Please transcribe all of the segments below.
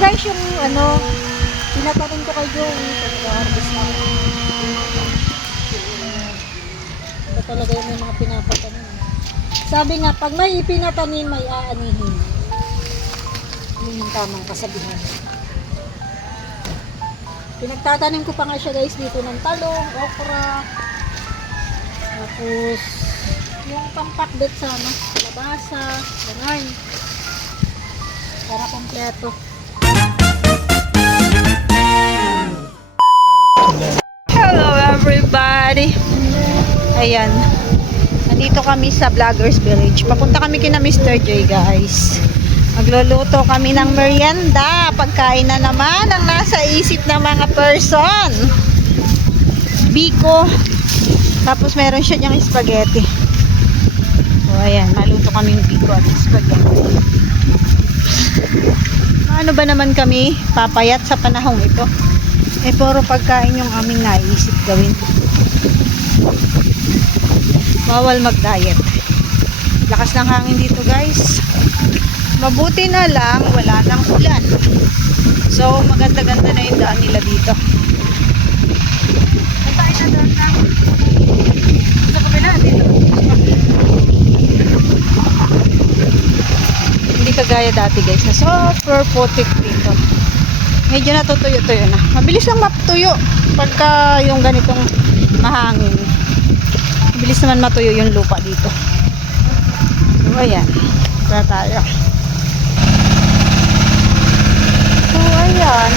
guys yung pinatanim ko kay Joey. Pag-harvest na ako. Ito talaga yung may mga pinapatanim. Sabi nga, pag may ipinatanim, may aanihin. Yun yung tamang kasabihan. Pinagtatanim ko pa nga siya guys dito ng talong, okra. Tapos, yung pampakbet sa labasa, ganun. Para kompleto. Hello everybody! Ayan. Nandito kami sa Vloggers Village. Papunta kami kina Mr. J guys. Magluluto kami ng merienda. Pagkain na naman ang nasa isip ng mga person. Biko. Tapos meron siya niyang spaghetti. So ayan, maluto kami ng biko at spaghetti. Ano ba naman kami papayat sa panahong ito? Eh puro pagkain yung aming naisip gawin. Bawal mag-diet. Lakas ng hangin dito guys. Mabuti na lang wala nang ulan. So maganda-ganda na yung daan nila dito. Nagkain na doon na. Sa kabila dito. Hindi kagaya dati guys na super putik dito. Medyo natutuyo-tuyo na. Mabilis lang matuyo pagka yung ganitong mahangin. Mabilis naman matuyo yung lupa dito. So ayan. Tara tayo. So ayan.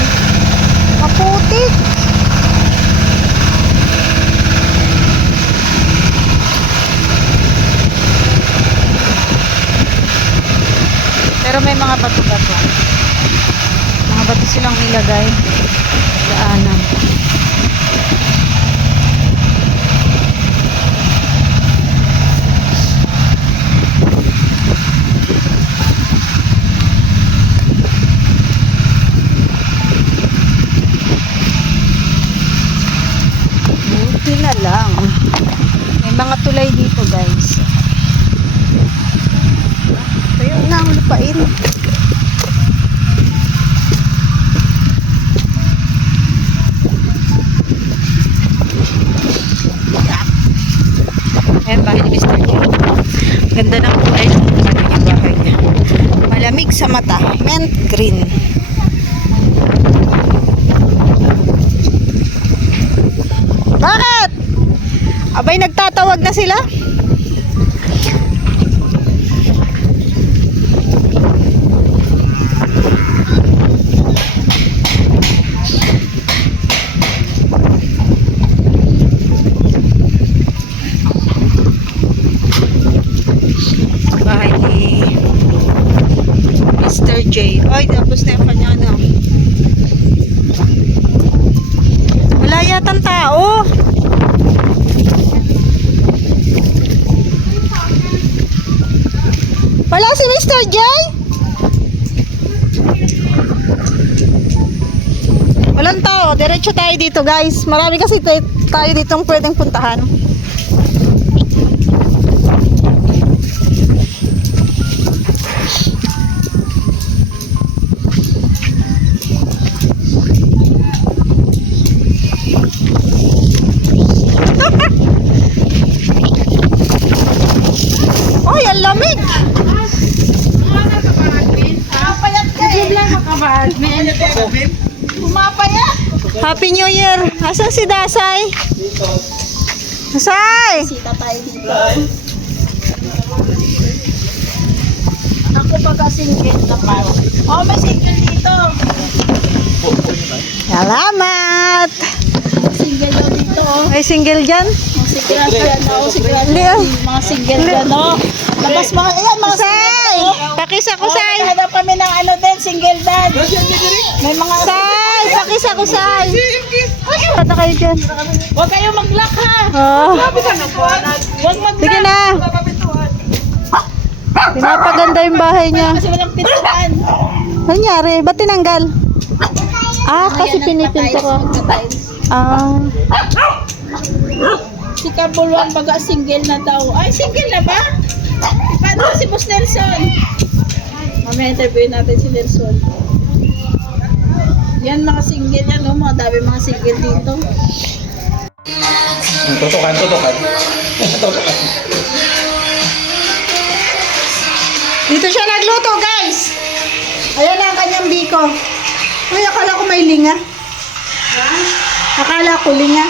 Maputik. Pero may mga bato-bato. Mga bato silang ilagay. Daanan. Buti na lang. May mga tulay dito guys. Tuyo na ang lupain. Ayan, bahay ni Mr. J. Ganda ng kulay ng bahay niya. Malamig sa mata. Mint green. Bakit? Abay, nagtatawag na sila? Bahay ni Mr. J. Ay, tapos na yung kanya na. Wala yatang tao. Wala si Mr. J? Walang tao. Diretso tayo dito guys. Marami kasi tayo ditong pwedeng puntahan. Ay, ang lamig! Pumapayat ka eh! Pumapayat! Happy New Year! Asan si Dasay? Dasay! Sita tayo dito. Ako pagka-single na pa. Oh, may single dito. Salamat! Single daw dito, oh. May single dyan? Mga single dyan, oh. Single dyan. Mga single dyan, oh. Labas mga, ayan, mga Say! Pakisa ko, Say! Hanap kami ng ano din, single dad. May mga... Say! Pakisa ko, Say! Pata kayo dyan. Huwag kayo mag-lock, ha. Oh. Huwag mag-lock. Sige na! Pinapaganda yung bahay niya. Kasi walang pintuan. Nangyari? Ba't tinanggal? Ah, kasi pinipinto ko. Ah. Si Kabulwang baga single na daw. Ay, single na ba? Paano si Boss Nelson? Mamaya interview natin si Nelson. Yan mga single yan, no? Mga dami mga single dito. Tutukan. Tutukan. Dito siya nagluto, guys. Ayan na ang kanyang biko. Uy, akala ko may linga. Akala ko linga.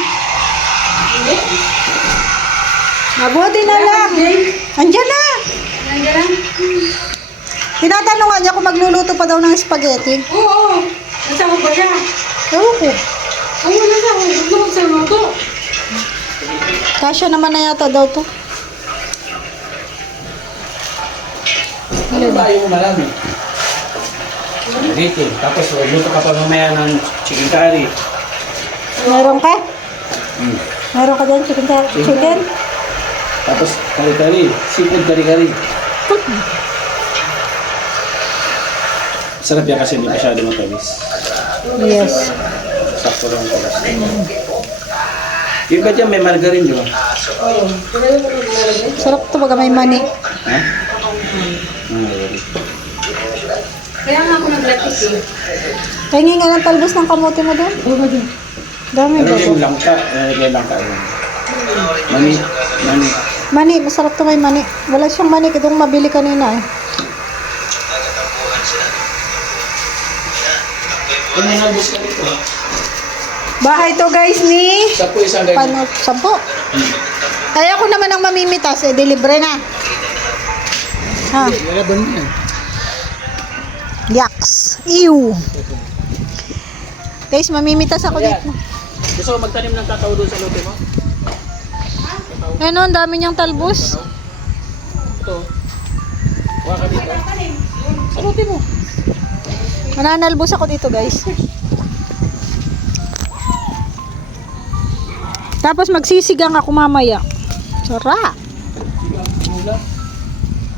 Mabuti na lang. Andiyan na. Tinatanungan niya kung magluluto pa daw ng spaghetti. Oo. Nasama ba siya? Ewan ko. Ay, wala na. Huwag mo magsaluto. Kasya naman na yata daw to. Ano tayo mo marami? Dito. Tapos luto ka pa mamaya ng chicken curry. Meron ka? Meron ka dyan chicken? Chicken? Tapos kari-kari. Seafood kari-kari. Sarap yan kasi hindi masyado matamis. Yes. Sakto lang tamis. Yung ba dyan may margarine, di ba? Sarap to baga may mani. Ha? Margarine. Kaya nga ako nag-lapis eh. Tingin nga ng talbos ng kamote mo doon. Dami Ano ba? yung langka? Nalagay langka yun. Mani. Mani, masarap to may mani. Wala siyang mani, itong mabili kanina eh. Ano yung nalbos ka dito? Bahay to guys ni... Isang ganyan. Paano? 10. Ay ako naman ang mamimitas eh, delibre na. Ha? Wala ba niyan? Yaks. Ew. Guys, mamimitas ako dito. Gusto mo magtanim ng kakao doon sa lote mo? Ano, ang dami niyang talbos. Ito. Huwag ka dito. Sa lote mo. Mananalbos ako dito guys. Tapos magsisigang ako mamaya. Sarap.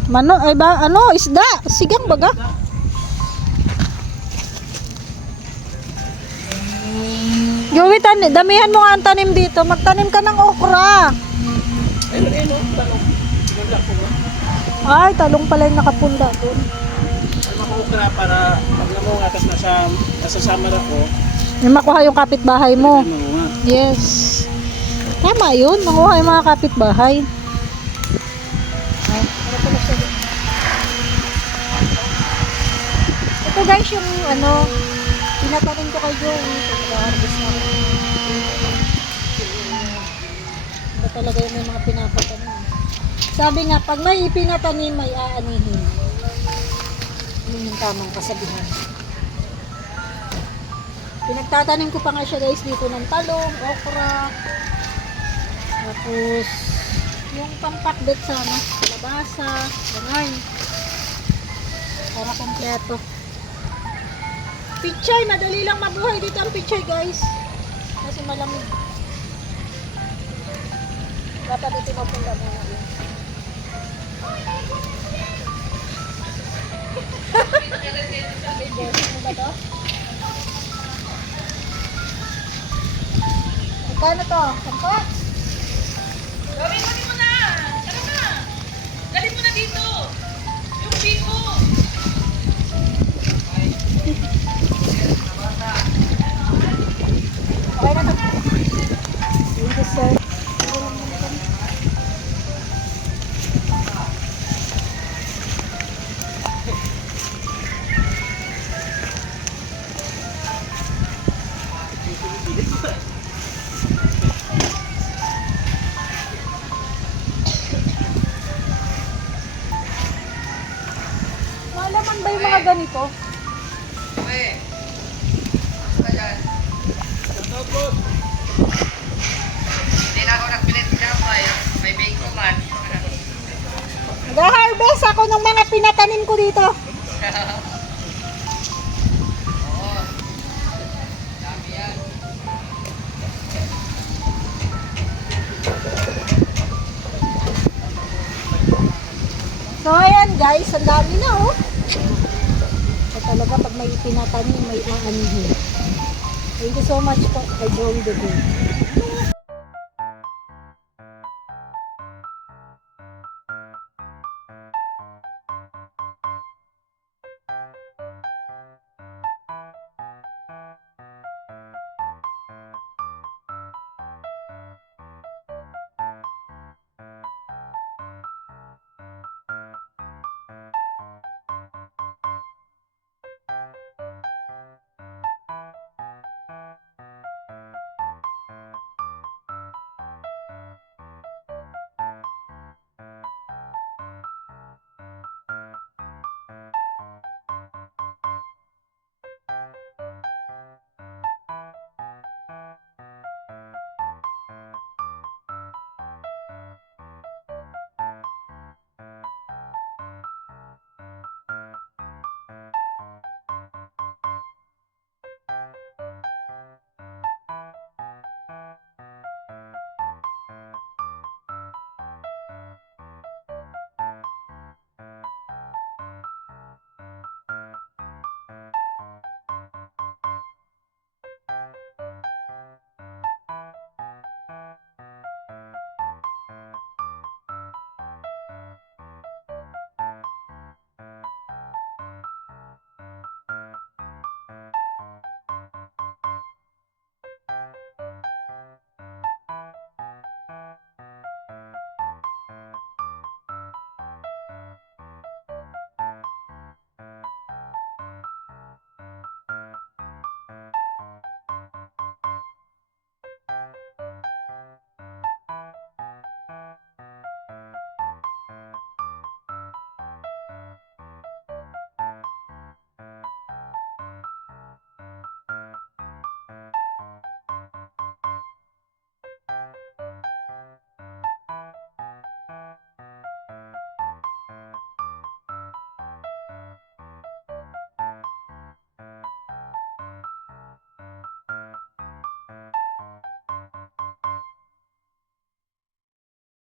Mano, ay ba, ano, isda. Sigang baga. Gawitan, damihan mo nga ang tanim dito. Magtanim ka ng okra. Ay, talong pala yung nakapunda doon. Okra para pag namunga tapos nasa summer ako, May makuha yung kapitbahay mo. namunga. Yes. Tama yun. Makuha yung mga kapitbahay. Ito guys yung ano, pinatanim ko kay Joey. Ito, nag-harvest na. Iba talaga yung may mga pinapatanim. Sabi nga, pag may ipinatanim, may aanihin. Yun yung tamang kasabihan. Pinagtatanim ko pa nga siya guys dito ng talong, okra, tapos yung pampakbet sana, kalabasa, ganyan. Para kompleto. Pichay, madali lang mabuhay dito ang pichay guys. Kasi malamig. Dapat ito mapula mo na yun. Ano ba to? Magkano to? Sampo? Gawin mo na! Tara na! Dali mo na dito! Yung biko! Okay na to. Thank you sir. Malaman ba yung mga ganito? Hindi na ako nagpilit siya pa. May biko man. Nag-harvest ako ng mga pinatanim ko dito. So ayan guys, ang dami na oh. So talaga pag may pinatanim, may aanihin. Thank you so much po kay Joey the Good.